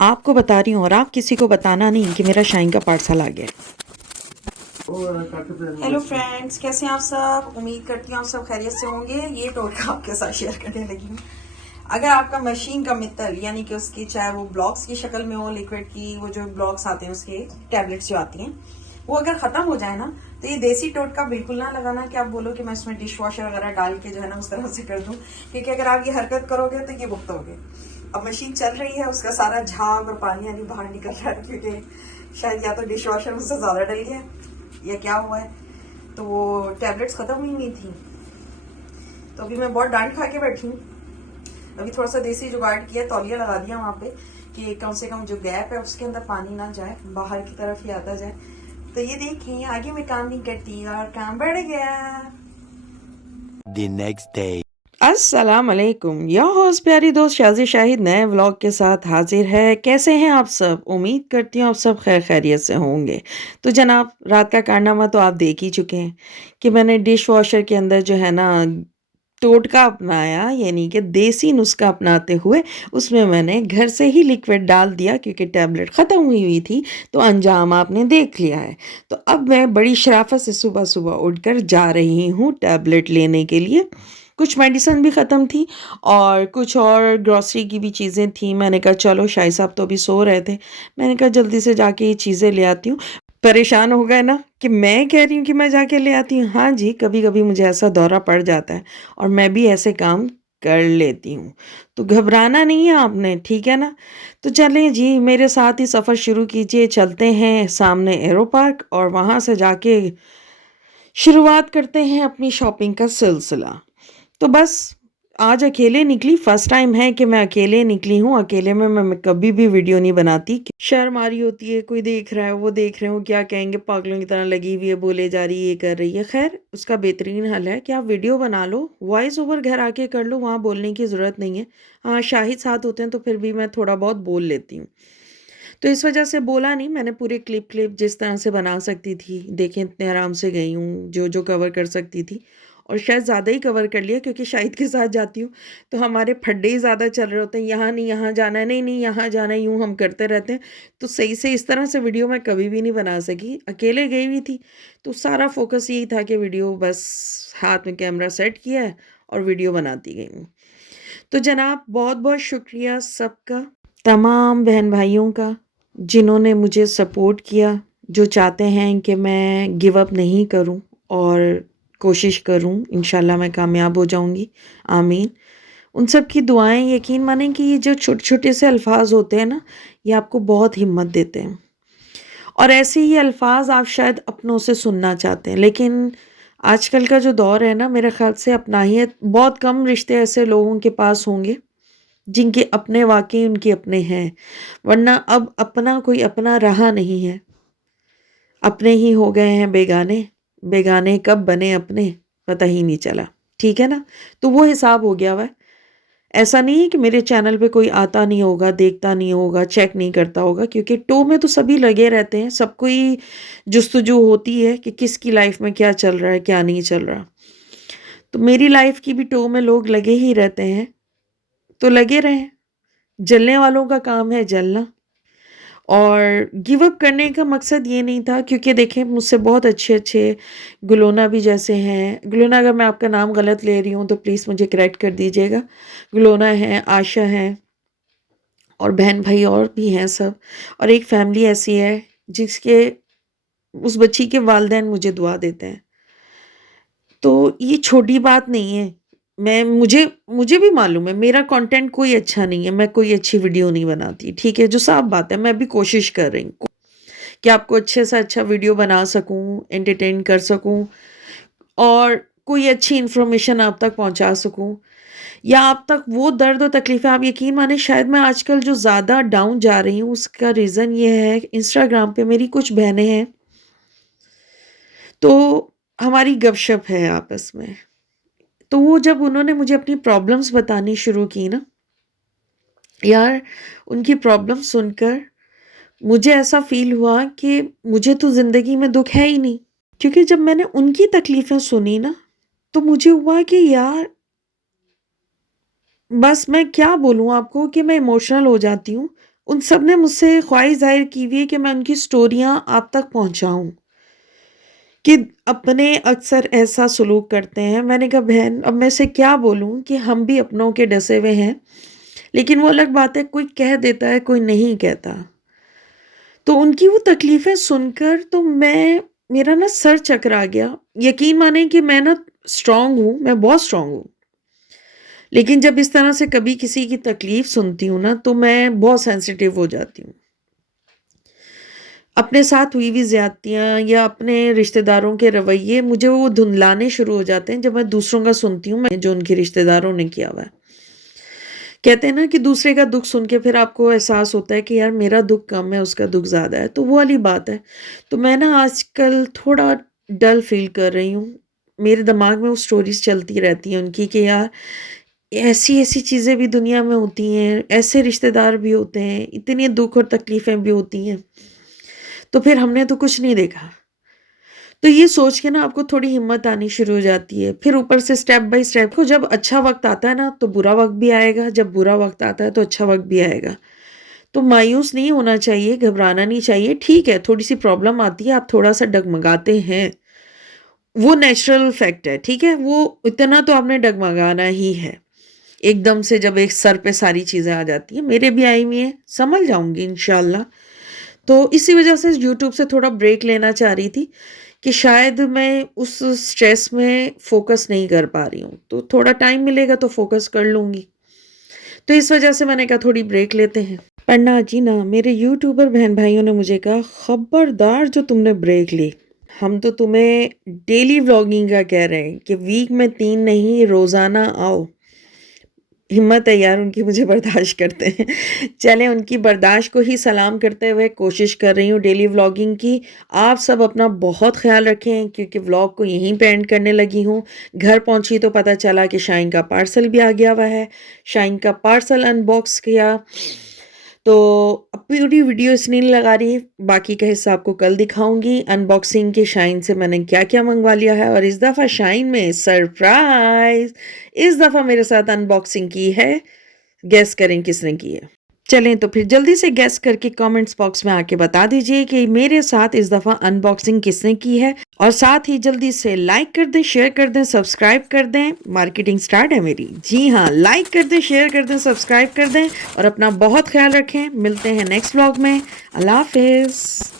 आपको बता रही हूँ और आप किसी को बताना नहीं कि मेरा शाइन का पार्सल आ गया है। हेलो फ्रेंड्स, कैसे हैं आप सब। उम्मीद करती हूँ आप सब खैरियत से होंगे। ये टोटका आपके साथ शेयर करने लगी हूँ। अगर आपका मशीन का मित्तल यानी कि उसकी चाहे वो ब्लॉक्स की शक्ल में हो, लिक्विड की वो जो ब्लॉक्स आते हैं उसके टैबलेट्स जो आती हैं, वो अगर खत्म हो जाए ना, तो ये देसी टोटका बिल्कुल ना लगाना कि आप बोलो कि मैं इसमें डिश वॉशर वगैरह डाल के जो है ना उस तरह से कर दूं, क्योंकि अगर आप ये हरकत करोगे तो ये भुगतोगे। अब मशीन चल रही है, उसका सारा झाग और पानी यानी बाहर निकल रहा है, क्योंकि शायद या तो डिश वॉशर उससे ज्यादा डल गया या क्या हुआ है। तो वो टैबलेट्स खत्म हुई नहीं थी, तो अभी मैं बहुत डांट खा के बैठी हूँ। अभी थोड़ा सा देसी जुगाड़ किया, तौलिया लगा दिया वहां पे कि कम से कम जो गैप है उसके अंदर पानी ना जाए, बाहर की तरफ ही आता जाए। तो ये देखें, आगे मैं काम नहीं करती और काम बढ़ गया। The next day. अस्सलाम वालेकुम, योर होस्ट प्यारी दोस्त शाजी शाहिद नए व्लॉग के साथ हाजिर है। कैसे हैं आप सब? उम्मीद करती हूँ आप सब खैर खैरियत से होंगे। तो जनाब, रात का कारनामा तो आप देख ही चुके हैं कि मैंने डिश वॉशर के अंदर जो है ना टोटका अपनाया, यानी कि देसी नुस्खा अपनाते हुए उसमें मैंने घर से ही लिक्विड डाल दिया, क्योंकि टैबलेट ख़त्म हुई हुई थी। तो अंजाम आपने देख लिया है। तो अब मैं बड़ी शराफत से सुबह सुबह उठकर जा रही हूँ टैबलेट लेने के लिए। कुछ मेडिसिन भी ख़त्म थी और कुछ और ग्रॉसरी की भी चीज़ें थी। मैंने कहा चलो, शाही साहब तो अभी सो रहे थे, मैंने कहा जल्दी से जाके ये चीज़ें ले आती हूँ। परेशान हो गए ना कि मैं कह रही हूँ कि मैं जाके ले आती हूँ। हाँ जी, कभी कभी मुझे ऐसा दौरा पड़ जाता है और मैं भी ऐसे काम कर लेती हूँ। तो घबराना नहीं है आपने, ठीक है ना? तो चलें जी, मेरे साथ ही सफ़र शुरू कीजिए। चलते हैं सामने एरो पार्क और वहाँ से जाके शुरुआत करते हैं अपनी शॉपिंग का सिलसिला। तो बस आज अकेले निकली, फर्स्ट टाइम है कि मैं अकेले निकली हूँ। अकेले में मैं कभी भी वीडियो नहीं बनाती। शर्म आ रही होती है, कोई देख रहा है, वो देख रहे हो, क्या कहेंगे, पागलों की तरह लगी हुई है, बोले जा रही है, ये कर रही है। खैर, उसका बेहतरीन हल है कि आप वीडियो बना लो, वॉइस ओवर घर आके कर लो, वहाँ बोलने की ज़रूरत नहीं है। हाँ, शाहिद साथ होते हैं तो फिर भी मैं थोड़ा बहुत बोल लेती हूँ। तो इस वजह से बोला नहीं, मैंने पूरे क्लिप क्लिप जिस तरह से बना सकती थी, देखें इतने आराम से गई हूँ, जो जो कवर कर सकती थी। और शायद ज़्यादा ही कवर कर लिया, क्योंकि शाहिद के साथ जाती हूँ तो हमारे फड्डे ही ज़्यादा चल रहे होते हैं। यहाँ नहीं, यहाँ जाना है, नहीं नहीं यहाँ जाना है, यूँ हम करते रहते हैं। तो सही से इस तरह से वीडियो मैं कभी भी नहीं बना सकी। अकेले गई हुई थी तो सारा फोकस यही था कि वीडियो, बस हाथ में कैमरा सेट किया है और वीडियो बनाती गई हूँ। तो जनाब, बहुत बहुत शुक्रिया सबका, तमाम बहन भाइयों का, जिन्होंने मुझे सपोर्ट किया, जो चाहते हैं कि मैं गिव अप नहीं करूं और कोशिश करूं। इंशाल्लाह मैं कामयाब हो जाऊंगी, आमीन। उन सब की दुआएं, यकीन मानें कि ये जो छोटे छोटे से अल्फाज होते हैं ना, ये आपको बहुत हिम्मत देते हैं। और ऐसे ही अल्फाज आप शायद अपनों से सुनना चाहते हैं, लेकिन आजकल का जो दौर है ना, मेरे ख्याल से अपना ही है। बहुत कम रिश्ते ऐसे लोगों के पास होंगे जिनके अपने वाकई उनके अपने हैं, वरना अब अपना कोई अपना रहा नहीं है। अपने ही हो गए हैं बेगाने, बेगाने कब बने अपने पता ही नहीं चला। ठीक है ना? तो वो हिसाब हो गया हुआ है। ऐसा नहीं है कि मेरे चैनल पे कोई आता नहीं होगा, देखता नहीं होगा, चेक नहीं करता होगा, क्योंकि टो में तो सभी लगे रहते हैं। सबको ही जुस्तजू होती है कि किसकी लाइफ में क्या चल रहा है, क्या नहीं चल रहा। तो मेरी लाइफ की भी टो में लोग लगे ही रहते हैं, तो लगे रहें। जलने वालों का काम है जलना। और गिव अप करने का मकसद ये नहीं था, क्योंकि देखें मुझसे बहुत अच्छे अच्छे गुलोना भी जैसे हैं। गुलोना, अगर मैं आपका नाम गलत ले रही हूँ तो प्लीज़ मुझे करेक्ट कर दीजिएगा। गुलोना हैं, आशा हैं और बहन भाई और भी हैं सब। और एक फैमिली ऐसी है जिसके, उस बच्ची के वालिदैन मुझे दुआ देते हैं। तो ये छोटी बात नहीं है। मैं मुझे मुझे भी मालूम है मेरा कंटेंट कोई अच्छा नहीं है, मैं कोई अच्छी वीडियो नहीं बनाती, ठीक है, जो साफ बात है। मैं भी कोशिश कर रही हूँ कि आपको अच्छे से अच्छा वीडियो बना सकूं, एंटरटेन कर सकूं और कोई अच्छी इन्फॉर्मेशन आप तक पहुंचा सकूं, या आप तक वो दर्द और तकलीफ़ें। आप यकीन माने, शायद मैं आजकल जो ज़्यादा डाउन जा रही हूँ उसका रीज़न ये है, इंस्टाग्राम पे मेरी कुछ बहनें हैं, तो हमारी गपशप है आपस में। तो वो जब उन्होंने मुझे अपनी प्रॉब्लम्स बतानी शुरू की ना, यार, उनकी प्रॉब्लम सुनकर मुझे ऐसा फ़ील हुआ कि मुझे तो ज़िंदगी में दुःख है ही नहीं। क्योंकि जब मैंने उनकी तकलीफ़ें सुनी ना, तो मुझे हुआ कि यार, बस मैं क्या बोलूँ आपको कि मैं इमोशनल हो जाती हूँ। उन सब ने मुझसे ख्वाहिश ज़ाहिर की हुई है कि मैं उनकी स्टोरियाँ आप तक पहुँचाऊँ, कि अपने अक्सर ऐसा सलूक करते हैं। मैंने कहा बहन अब मैं इसे क्या बोलूँ कि हम भी अपनों के डसे हुए हैं, लेकिन वो अलग बात है कोई कह देता है, कोई नहीं कहता। तो उनकी वो तकलीफ़ें सुनकर तो मेरा ना सर चकरा गया। यकीन माने कि मैं ना स्ट्रॉन्ग हूँ, मैं बहुत स्ट्रॉन्ग हूँ। लेकिन जब इस तरह से कभी किसी की तकलीफ़ सुनती हूँ ना, तो मैं बहुत सेंसिटिव हो जाती हूँ। अपने साथ हुई हुई ज़्यादतियाँ या अपने रिश्तेदारों के रवैये मुझे वो धुंधलाने शुरू हो जाते हैं जब मैं दूसरों का सुनती हूँ, मैं जो उनके रिश्तेदारों ने किया हुआ है। कहते हैं ना कि दूसरे का दुःख सुन के फिर आपको एहसास होता है कि यार मेरा दुःख कम है, उसका दुःख ज़्यादा है, तो वो वाली बात है। तो मैं ना आजकल थोड़ा डल फ़ील कर रही हूँ। मेरे दिमाग में वो स्टोरीज़ चलती रहती हैं उनकी कि यार ऐसी-ऐसी चीज़ें भी दुनिया में होती हैं, ऐसे रिश्तेदार भी होते हैं, इतनी दुःख और तकलीफ़ें भी होती हैं। तो फिर हमने तो कुछ नहीं देखा। तो ये सोच के ना आपको थोड़ी हिम्मत आनी शुरू हो जाती है। फिर ऊपर से स्टेप बाय स्टेप को जब अच्छा वक़्त आता है ना, तो बुरा वक़्त भी आएगा, जब बुरा वक़्त आता है तो अच्छा वक़्त भी आएगा। तो मायूस नहीं होना चाहिए, घबराना नहीं चाहिए। ठीक है, थोड़ी-सी प्रॉब्लम आती है, आप थोड़ा-सा डगमगाते हैं, वो नेचुरल फैक्ट है, ठीक है? वो इतना तो आपने डगमगाना ही है। एकदम से जब एक सर पे सारी चीज़ें आ जाती हैं, मेरे भी आई हुई हैं, सँभल जाऊँगी इंशाल्लाह। तो इसी वजह से यूट्यूब से थोड़ा ब्रेक लेना चाह रही थी कि शायद मैं उस स्ट्रेस में फ़ोकस नहीं कर पा रही हूँ। तो थोड़ा टाइम मिलेगा तो फ़ोकस कर लूँगी। तो इस वजह से मैंने कहा थोड़ी ब्रेक लेते हैं। पर ना जी ना, मेरे यूट्यूबर बहन-भाइयों ने मुझे कहा खबरदार जो तुमने ब्रेक ली। हम तो तुम्हें डेली व्लॉगिंग का कह रहे हैं कि वीक में 3 नहीं रोज़ाना आओ। हिम्मत है यार उनकी मुझे बर्दाश्त करते हैं। चलें उनकी बर्दाश्त को ही सलाम करते हुए कोशिश कर रही हूँ डेली व्लॉगिंग की। आप सब अपना बहुत ख़्याल रखें क्योंकि व्लॉग को यहीं पे एंड करने लगी हूँ। घर पहुँची तो पता चला कि शाहीन का पार्सल भी आ गया हुआ है। शाहीन का पार्सल अनबॉक्स किया। तो अब पूरी वीडियो इसलिए नहीं लगा रही, बाकी का हिस्सा आपको कल दिखाऊँगी। अनबॉक्सिंग के शाहीन से मैंने क्या-क्या मँगवा लिया है और इस दफ़ा शाहीन में सरप्राइज़! इस दफ़ा मेरे साथ अनबॉक्सिंग की है, गेस करें किसने की है? चलें तो फिर जल्दी से गेस करके कमेंट्स बॉक्स में आके बता दीजिए कि मेरे साथ इस दफ़ा अनबॉक्सिंग किसने की है और साथ ही जल्दी से लाइक कर दें, शेयर कर दें, सब्सक्राइब कर दें। मार्केटिंग स्टार्ट है मेरी। जी हाँ, लाइक कर दें, शेयर कर दें, सब्सक्राइब कर दें और अपना बहुत ख़्याल रखें। मिलते हैं नेक्स्ट व्लॉग में। अल्लाह हाफ़िज़।